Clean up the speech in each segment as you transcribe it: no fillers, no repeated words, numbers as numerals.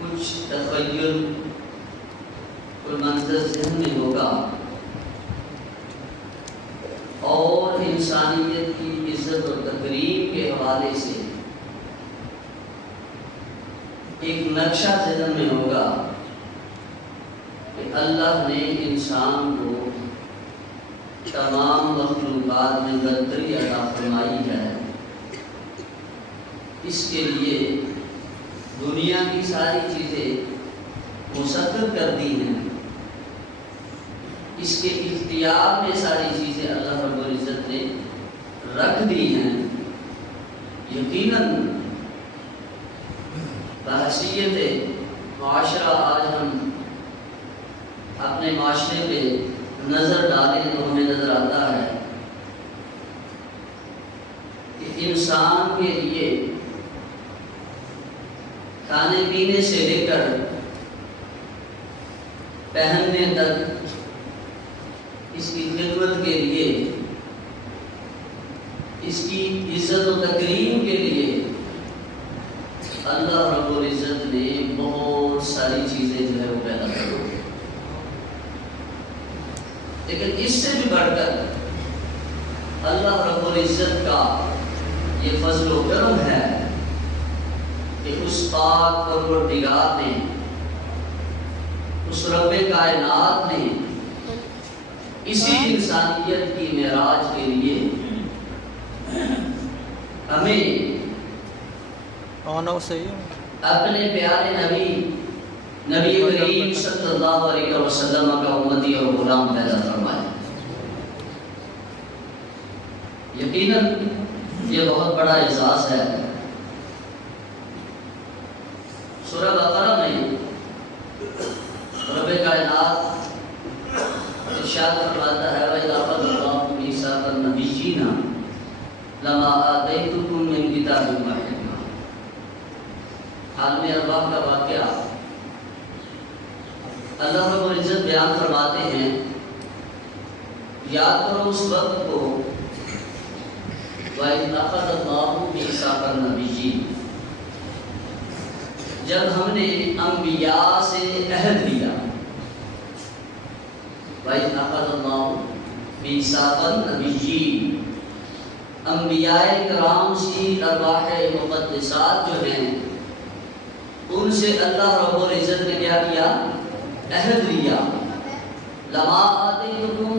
کچھ تخیل، کوئی منظر ذہن میں ہوگا، اور انسانیت کی عزت و تکریم کے حوالے سے ایک نقشہ ذہن میں ہوگا کہ اللہ نے انسان کو تمام مخلوقات میں برتری عطا فرمائی ہے، اس کے لیے دنیا کی ساری چیزیں مسخر کر دی ہیں، اس کے اختیار میں ساری چیزیں اللہ رب العزت نے رکھ دی ہیں۔ یقیناً بحیثیت معاشرہ آج ہم اپنے معاشرے پہ نظر ڈالیں تو ہمیں نظر آتا ہے کہ انسان کے لیے کھانے پینے سے لے کر پہننے تک، اس کی خدمت کے لیے، اس کی عزت و تکریم کے لیے اللہ رب العزت نے بہت ساری چیزیں جو ہے وہ پیدا کر دی، لیکن اس سے بھی بڑھ کر اللہ رب العزت کا یہ فضل و کرم ہے کہ اس پاک پروردگار نے، اس رب کائنات نے اسی انسانیت کی معراج کے لیے ہمیں اپنے پیارے نبی کریم صلی اللہ علیہ وسلم کا امتی اور غلام پیدا فرمایا۔ یقیناً یہ بہت بڑا اعزاز ہے۔ سورہ بقرہ میں رب کائنات ارشاد فرماتا ہے وَإِذْ أَخَذَ اللَّهُ مِيثَاقَ النَّبِيِّينَ لَمَا آتَيْتُكُم مِّن كِتَابٍ وَحِكْمَةٍ۔ عالم ارواح کا واقعہ اللہ رب العزت بیان فرماتے ہیں، یاد کرو اس وقت کو وَإِذْ أَخَذَ اللَّهُ مِيثَاقَ النَّبِيِّينَ، جب ہم نے انبیاء سے عہد لیا۔ وَإِذْ أَخَذَ اللَّهُ مِيثَاقَ النَّبِيِّينَ، انبیاء کرام کی ارواح مقدسات جو ہیں ان سے اللہ رب العزت نے کیا کیا؟ عہد لیا۔ لَمَا آتَيْتُكُم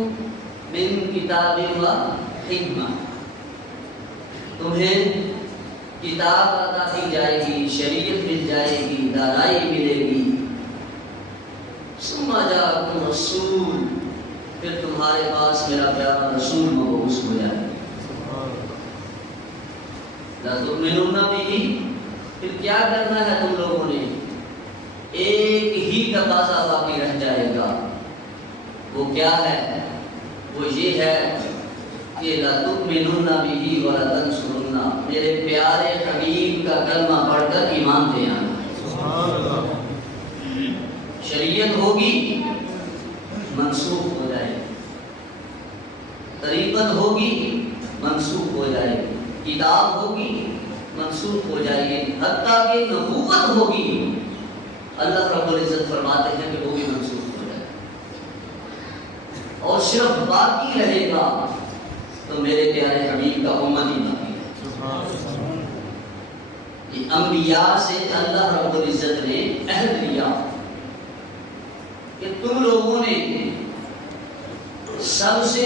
مِّن كِتَابٍ وَحِكْمَةٍ، تمہیں کتاب عطا کی جائے گی، شریعت مل جائے گی، دانائی ملے گی۔ ثم جاءکم رسول، پھر تمہارے پاس میرا پیارا رسول مبعوث ہو جائے۔ لَتُؤْمِنُنَّ بِهِ، پھر کیا کرنا ہے تم لوگوں نے؟ ایک ہی تقاضا باقی رہ جائے گا، وہ کیا ہے؟ وہ یہ ہے کہ لَتُؤْمِنُنَّ بِهِ وَلَتَنْصُرُنَّ، میرے پیارے حبیب کا کلمہ پڑھ کر ایمان دے آنا۔ شریعت ہوگی منسوخ ہو جائے گی، طریقت ہوگی منسوخ ہو جائے گی، کتاب ہوگی منسوخ ہو جائے گی، حتیٰ کہ نبوت ہوگی اللہ رب العزت فرماتے ہیں کہ وہ بھی منسوخ ہو جائے گا، اور صرف باقی رہے گا تو میرے پیارے حبیب کا امت ہی باقی ہے۔ یہ انبیاء سے اللہ رب العزت نے عہد لیا کہ تم لوگوں نے سب سے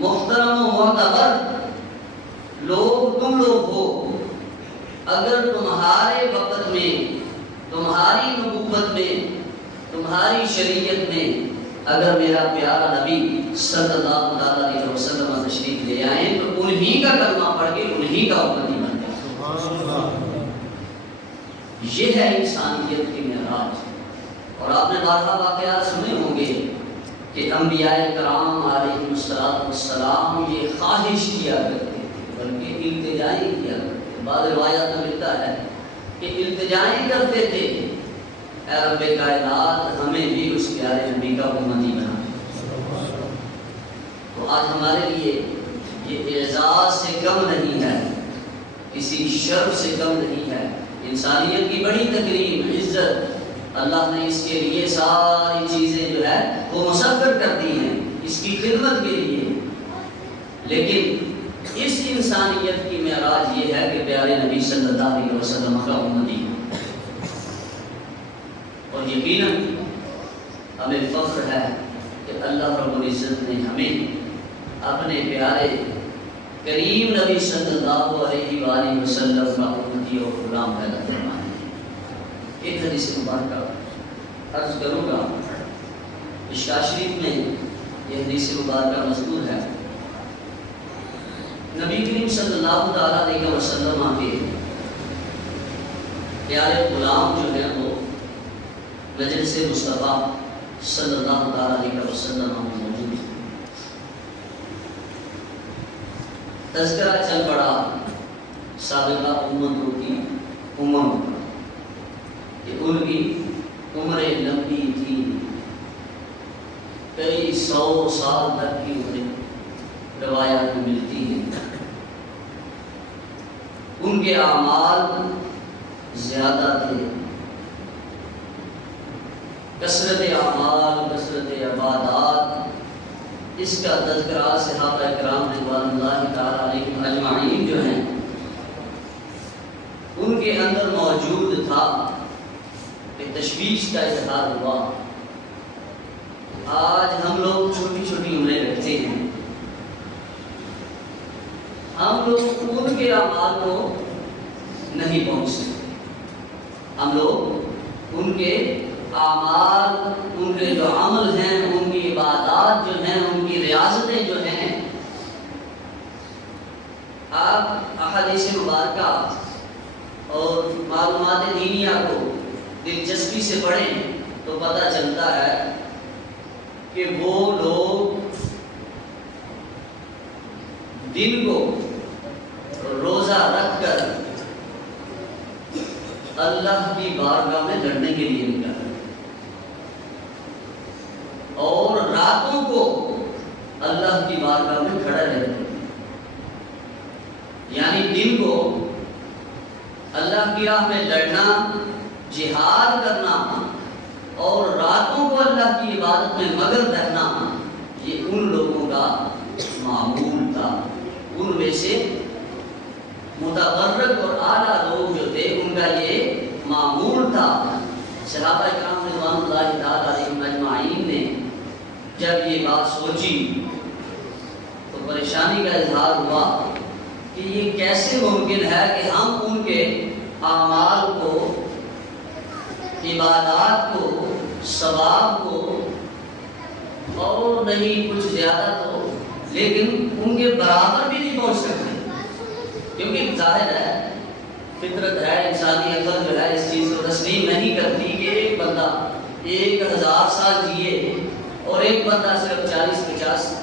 محترم و معتبر لوگ تم لوگ ہو، اگر تمہارے وقت میں، تمہاری نبوت میں، تمہاری شریعت میں اگر میرا پیارا نبی صلی اللہ علیہ وسلم تشریف لے آئیں تو انہی کا کلمہ پڑھ کے انہی کا امتی بن جائے۔ یہ ہے انسانیت کی معراج۔ اور آپ نے بارہا واقعات سنے ہوں گے کہ انبیاء کرام علیہ السلام یہ خواہش کیا کرتے تھے، بلکہ التجائیں کیا کرتے تھے۔ بعض روایات میں ملتا ہے کہ التجائیں کرتے تھے، اے رب کائنات ہمیں بھی اس پیارے نبی کا امتی بنا۔ تو آج ہمارے لیے یہ اعزاز سے کم نہیں ہے کسی شرف سے کم نہیں ہے، انسانیت کی بڑی تکریم عزت اللہ نے اس کے لیے ساری چیزیں جو ہے وہ مسخر کر دی ہیں اس کی خدمت کے لیے۔ لیکن اس انسانیت کی معراج یہ ہے کہ پیارے نبی صلی اللہ علیہ وسلم کا امتی، اور یقیناً ہمیں فخر ہے کہ اللہ رب العزت نے ہمیں اپنے پیارے کریم نبی صلی اللہ علیہ وآلہ وسلم کا امتی اور غلام پیدا فرمایا ہے۔ ایک حدیث مبارکہ عرض کروں گا، مشکوٰۃ شریف میں یہ حدیث مبارکہ مذکور ہے۔ نبی کریم صلی اللہ تعالیٰ علیہ وسلم کے پیارے غلام جو ہیں وہ مجلس مصطفیٰ صلی اللہ تعالیٰ علیہ وسلم میں موجود ہیں۔ تذکرہ چل پڑا سابقہ امتوں کی عمر کہ ان کی عمریں لمبی تھی، کئی 100 سال تک کی انہیں روایات میں ملتی ہیں۔ ان کے اعمال زیادہ تھے، کثرت اعمال، کثرت عبادات، اس کا تذکرہ صحابہ کرام رضوان اللہ تعالی علیہم اجمعین جو ہیں ان کے اندر موجود تھا کہ تشویش کا اظہار ہوا۔ آج ہم لوگ چھوٹی چھوٹی عمریں رکھتے ہیں، ہم لوگ ان کے اعمال کو نہیں پہنچ سکتے، ہم لوگ ان کے اعمال، ان کے جو عمل ہیں، ان کی عبادات جو ہیں، ان کی ریاضتیں جو ہیں، آپ احادیث مبارکہ اور معلومات دینیہ کو دلچسپی سے پڑھیں تو پتہ چلتا ہے کہ وہ لوگ دن کو روزہ رکھ کر اللہ کی بارگاہ میں لڑنے کے لیے نکلا اور راتوں کو اللہ کی بارگاہ میں کھڑا رہتے، یعنی دن کو اللہ کی راہ میں لڑنا، جہاد کرنا، اور راتوں کو اللہ کی عبادت میں مگن رہنا، یہ ان لوگوں کا معمول تھا۔ ان میں سے متبرک اور اعلیٰ لوگ جو تھے ان کا یہ معمول تھا۔ صحابہ کرام رضوان اللہ تعالیٰ علیہم اجمعین نے جب یہ بات سوچی تو پریشانی کا اظہار ہوا کہ یہ کیسے ممکن ہے کہ ہم ان کے اعمال کو، عبادات کو، ثواب کو اور نہیں کچھ زیادہ تو لیکن ان کے برابر بھی نہیں پہنچ سکتے، کیونکہ ظاہر ہے، فطرت ہے، انسانی عقل جو ہے اس چیز کو تسلیم نہیں کرتی کہ ایک بندہ 1000 سال جیے اور ایک بندہ صرف 40-50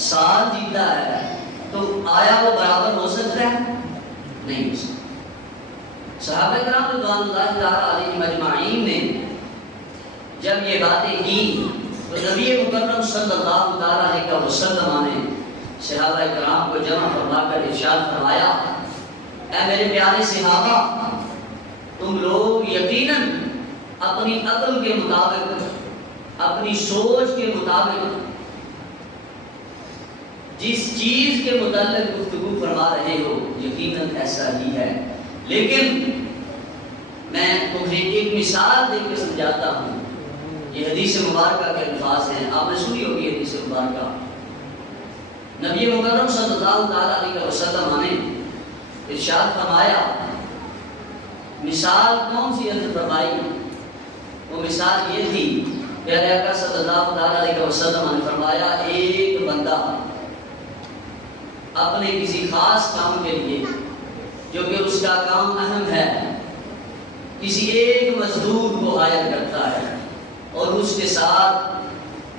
سال جیتا ہے، تو آیا وہ برابر ہو سکتا ہے؟ نہیں ہو سکتا۔ صحابہ کرام رضوان اللہ تعالیٰ علیہم اجمعین نے جب یہ باتیں کی تو نبی مکرم صلی اللہ تعالیٰ علیہ وسلم نے صحابہ کرام کو جمع فرما کر ارشاد فرمایا، اے میرے پیارے صحابہ، تم لوگ یقیناً اپنی عقل کے مطابق، اپنی سوچ کے مطابق جس چیز کے متعلق گفتگو فرما رہے ہو یقیناً ایسا ہی ہے، لیکن میں تمہیں ایک مثال دے کے سمجھاتا ہوں۔ یہ حدیث مبارکہ کے الفاظ ہیں، آپ نے سنی ہوگی حدیث مبارکہ۔ نبی مکرم صلی اللہ تعالیٰ علیہ وسلم نے ارشاد فرمایا، مثال کون سی عرض فرمائی؟ وہ مثال یہ تھی، پیارے آقا صلی اللہ تعالیٰ علیہ وسلم نے فرمایا، ایک بندہ اپنے کسی خاص کام کے لیے جو کہ اس کا کام اہم ہے، کسی ایک مزدور کو ہائر کرتا ہے اور اس کے ساتھ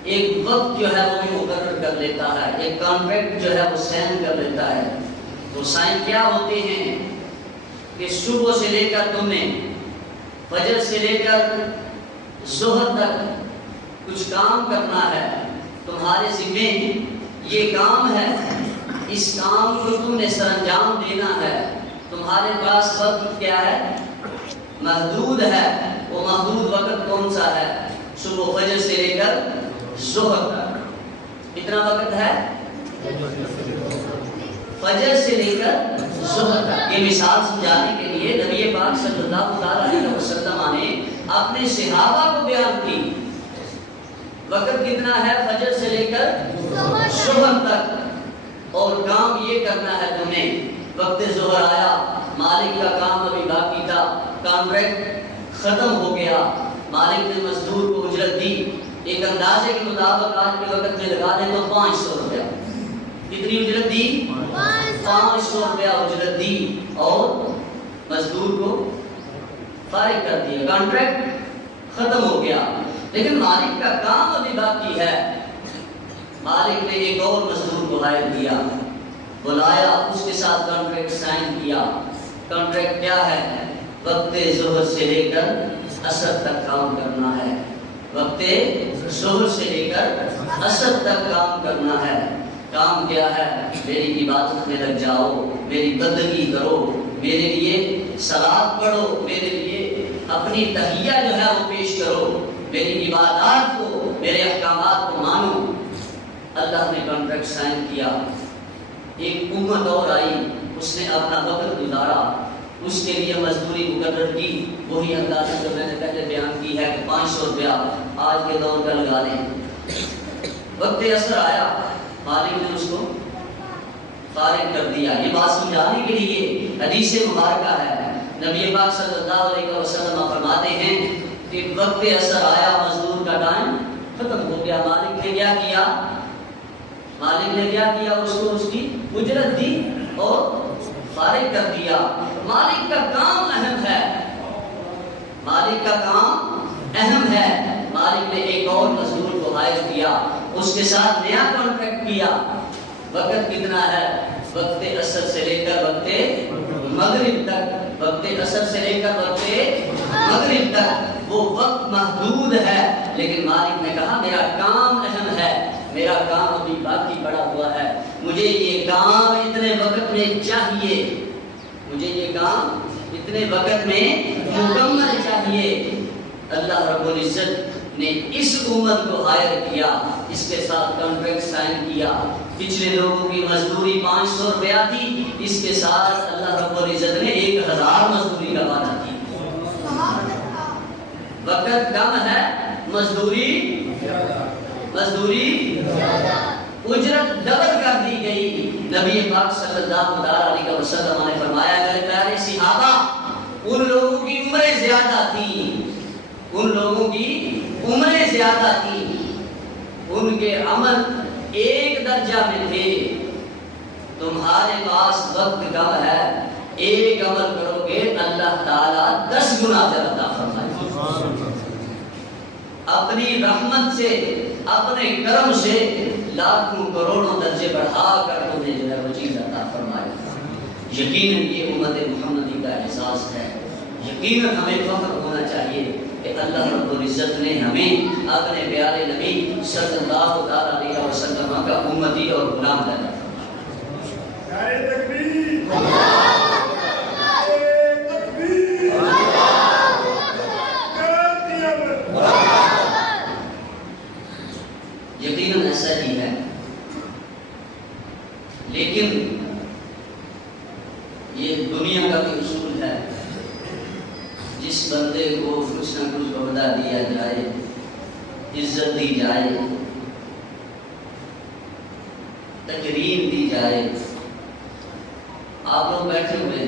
ایک وقت جو ہے وہ مقرر کر لیتا ہے، ایک کانٹریکٹ جو ہے وہ سائن کر لیتا ہے۔ وہ سائن کیا ہوتے ہیں کہ صبح سے لے کر تم نے فجر سے لے کر ظہر تک کچھ کام کرنا ہے، تمہارے ذمہ یہ کام ہے، اس کام کو تم نے سر انجام دینا ہے، تمہارے پاس وقت کیا ہے؟ محدود ہے۔ وہ محدود وقت کون سا ہے؟ صبح فجر سے لے کر ظہر تک، کتنا وقت ہے؟ فجر سے لے کر ظہر تک۔ یہ مثال سمجھانے کے لیے نبی پاک صلی اللہ علیہ وسلم نے اپنے صحابہ کو بیان کی۔ وقت کتنا ہے؟ فجر سے لے کر ظہر تک، اور کام یہ کرنا ہے تم نے۔ وقت ظہر آیا، مالک کا کام ابھی باقی تھا، کانٹریکٹ ختم ہو گیا، مالک نے مزدور کو اجرت دی، ایک اندازے کے مطابق آج کے وقت میں لگا دیں تو 500 روپیہ۔ کتنی اجرت دی؟ 500 روپیہ اجرت دی، اور مزدور کو فارغ کر دیا، کانٹریکٹ ختم ہو گیا۔ لیکن مالک کا کام ابھی باقی ہے۔ مالک نے ایک اور مزدور کو ہائر کیا، بلایا، اس کے ساتھ کانٹریکٹ سائن کیا۔ کانٹریکٹ کیا ہے؟ وقت ظہر سے لے کر عصر تک کام کرنا ہے، وقت ظہر سے لے کر عصر تک کام کرنا ہے۔ کام کیا ہے؟ میری عبادت میں لگ جاؤ، میری بندگی کرو، میرے لیے صلات پڑھو، میرے لیے اپنی تحیہ جو ہے وہ پیش کرو، میری عبادات کو، میرے احکامات کو مانو۔ اللہ نے کانٹریکٹ سائن کیا۔ ایک امت اور آئی، اس نے اپنا وقت گزارا، اس کے لیے مزدوری مقرر کی، وہی اندازہ جو میں نے پہلے بیان کی ہے کہ 500 روپیہ آج کے دور کا لگا لیں۔ وقت عصر آیا، مالک نے اس کو فارغ کر دیا۔ یہ بات سمجھانے کے لیے حدیث مبارکہ ہے۔ نبی پاک صلی اللہ علیہ وسلم فرماتے ہیں کہ وقت عصر آیا، مزدور کا ٹائم ختم ہو گیا، مالک نے کیا کیا؟ مالک نے کیا کیا؟ اس کو اس کی اجرت دی اور فارغ کر دیا۔ مالک کا کام اہم ہے، مالک کا کام اہم ہے۔ مالک نے ایک اور مزدور کو ہائر کیا، اس کے ساتھ نیا کانٹریکٹ کیا۔ وقت کتنا ہے؟ وقت عصر سے لے کر وقت مغرب تک، وقت عصر سے لے کر وقت مغرب تک، وہ وقت محدود ہے۔ لیکن مالک نے کہا میرا کام اہم ہے، میرا کام ابھی باقی پڑا ہوا ہے، مجھے یہ کام اتنے وقت میں چاہیے، مجھے یہ کام اتنے وقت میں مکمل چاہیے۔ اللہ رب العزت نے اس امت کو ہائر کیا، اس کے ساتھ کانٹریکٹ سائن کیا۔ پچھلے لوگوں کی مزدوری 500 روپیہ تھی، اس کے ساتھ اللہ رب العزت نے 1000 مزدوری کا وعدہ کیا۔ وقت کم ہے، مزدوری اجرت ڈبل کر دی گئی۔ نبی پاک صلی اللہ علیہ وسلم نے فرمایا میرے پیارے صحابہ، ان لوگوں کی عمریں زیادہ تھیں، ان لوگوں کی عمریں زیادہ تھیں، ان کے عمل ایک درجہ میں تھے، تمہارے پاس وقت کم ہے، ایک عمل کرو گے اللہ تعالیٰ 10 گنا اجر عطا فرمائے گا۔ اپنی رحمت سے، اپنے کرم سے لاکھوں کروڑوں درجے بڑھا کر تمہیں جو ہے وہ چیز عطا فرمائے گا۔ یقیناً یہ امت محمدی کا احساس ہے، یقیناً ہمیں فخر ہونا چاہیے کہ اللہ رب العزت نے ہمیں اپنے پیارے نبی صلی اللہ علیہ وسلم کا امتی اور غلام بنا یقیناً ایسا ہی ہے۔ لیکن یہ دنیا کا بھی اصول ہے، جس بندے کو کچھ نہ کچھ عہدہ دیا جائے، عزت دی جائے، تکریم دی جائے۔ آپ لوگ بیٹھے ہوئے،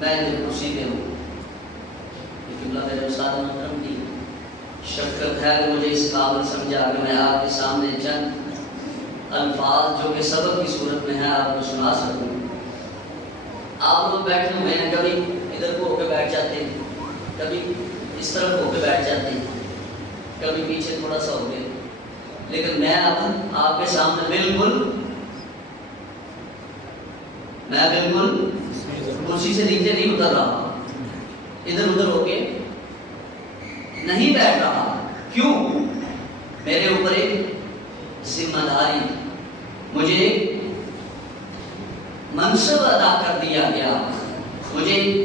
میں جو کرسی پہ ہوں، لیکن اللہ میرے استاد محترم کی شفقت ہے کہ مجھے اس قابل سمجھا کہ میں آپ کے سامنے چند الفاظ جو کہ سبق کی صورت میں ہے آپ کو سنا سکوں۔ آپ لوگ بیٹھے ہوئے ہیں، کبھی ادھر کو ہو کے بیٹھ جاتے ہیں، کبھی اس طرف ہو کے بیٹھ جاتے ہیں، کبھی پیچھے تھوڑا سا ہو گئے، لیکن میں اب آپ کے سامنے بالکل کرسی سے نیچے نہیں اتر رہا، ادھر ادھر ہو کے نہیں بیٹھ رہا۔ کیوں؟ میرے اوپر ایک ذمہ داری، مجھے منصب ادا کر دیا گیا. مجھے